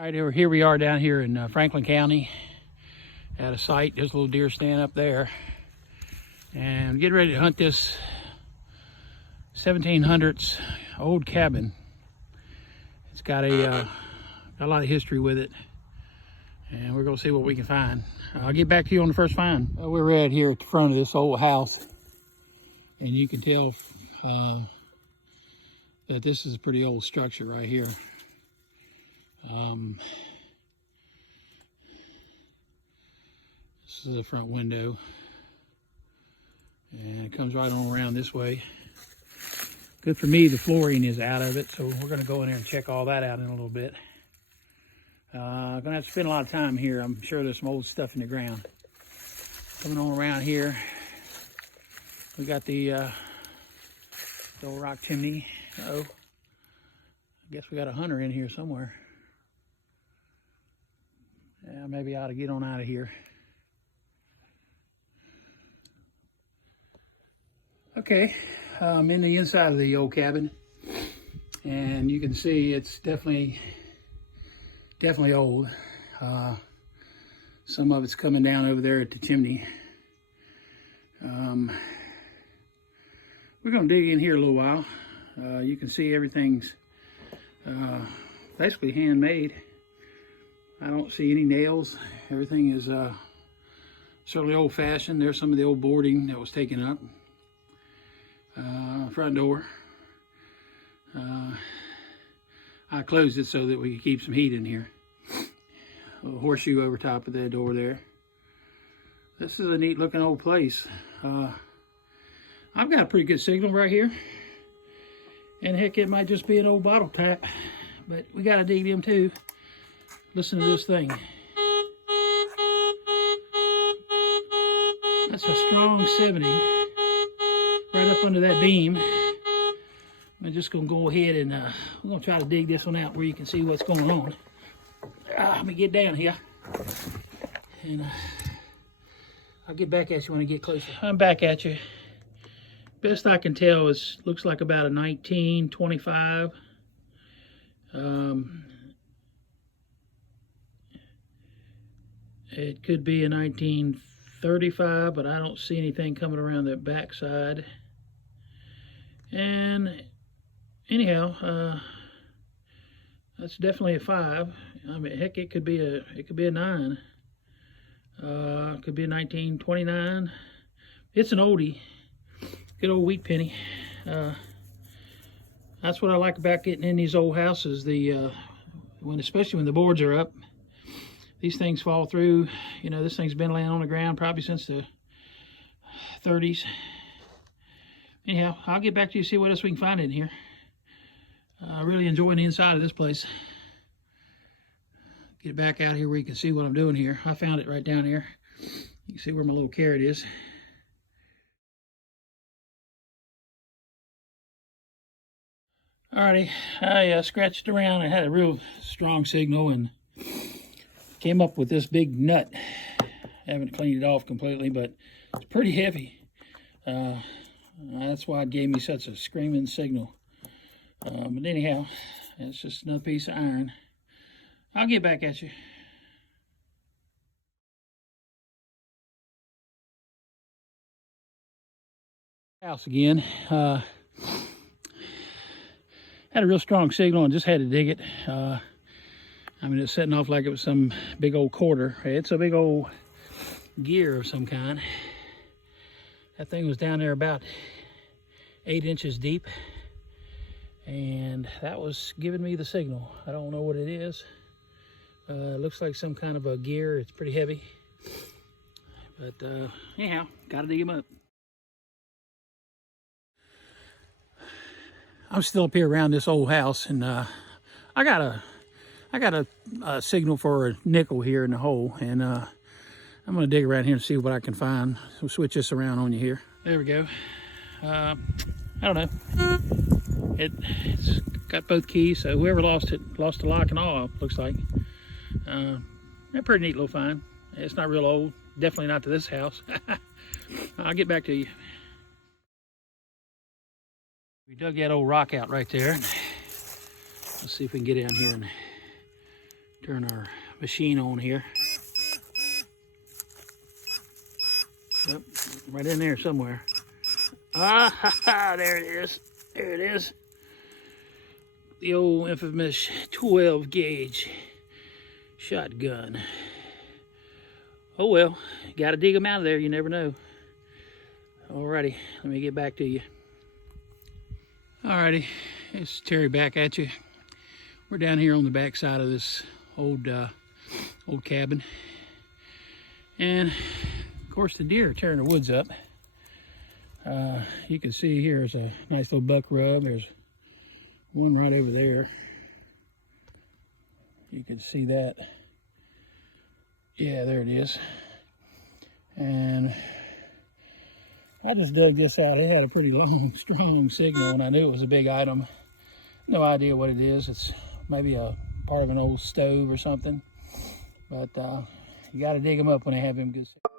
All right, here we are down here in Franklin County at a site. There's a little deer stand up there. And getting ready to hunt this 1700's old cabin. It's got a lot of history with it. And we're gonna see what we can find. I'll get back to you on the first find. We're right here at the front of this old house. And you can tell that this is a pretty old structure right here. This is the front window, and it comes right on around this way. Good for me, the flooring is out of it, so we're going to go in there and check all that out in a little bit. I'm going to have to spend a lot of time here. I'm sure there's some old stuff in the ground. Coming on around here, we got the old rock chimney. Uh-oh. I guess we got a hunter in here somewhere. Yeah, maybe I ought to get on out of here. Okay, I'm in the inside of the old cabin, and you can see it's definitely old. Some of it's coming down over there at the chimney. We're going to dig in here a little while. You can see everything's basically handmade. I don't see any nails. Everything is certainly old-fashioned. There's some of the old boarding that was taken up. Front door. I closed it so that we could keep some heat in here. A little horseshoe over top of that door there. This is a neat looking old place. I've got a pretty good signal right here. And heck, it might just be an old bottle tap, but we gotta dig them too. Listen to this thing. That's a strong 70. Right up under that beam. I'm just gonna go ahead and we're gonna try to dig this one out where you can see what's going on. Let me get down here. And I'll get back at you when I get closer. I'm back at you. Best I can tell is looks like about a 1925. It could be a 1935, but I don't see anything coming around that backside. And anyhow, that's definitely a 5. I mean, heck, it could be a 9. It could be a 1929. It's an oldie. Good old wheat penny. That's what I like about getting in these old houses. Especially when the boards are up, these things fall through. You know, this thing's been laying on the ground probably since the 30s. Anyhow, I'll get back to you, see what else we can find in here. Really enjoying the inside of this place. Get back out here where you can see what I'm doing here. I found it right down here. You can see where my little carrot is. Alrighty, I scratched around and had a real strong signal and came up with this big nut. Haven't cleaned it off completely, but it's pretty heavy. That's why it gave me such a screaming signal. But anyhow, it's just another piece of iron. I'll get back at you. House again. Had a real strong signal and just had to dig it. I mean, it's setting off like it was some big old quarter. It's a big old gear of some kind. That thing was down there about 8 inches deep. And that was giving me the signal. I don't know what it is. It looks like some kind of a gear. It's pretty heavy. But anyhow, gotta dig him up. I'm still up here around this old house, and I got a signal for a nickel here in the hole, and I'm gonna dig around here and see what I can find. So switch this around on you here. There we go. I don't know. It's got both keys, so whoever lost it lost the lock and all. Looks like. They're pretty neat little find. It's not real old. Definitely not to this house. I'll get back to you. We dug that old rock out right there. Let's see if we can get down here and Turn our machine on here. Yep, right in there somewhere. Ah, ha, ha, there it is. There it is. The old infamous 12 gauge shotgun. Oh well, gotta dig them out of there, you never know. Alrighty, let me get back to you. Alrighty, it's Terry back at you. We're down here on the back side of this old cabin. And of course the deer are tearing the woods up. You can see here's a nice little buck rub. There's one right over there. You can see that. Yeah, there it is. And I just dug this out. It had a pretty long, strong signal, and I knew it was a big item. No idea what it is. It's maybe a part of an old stove or something. But you got to dig them up when they have them good signals.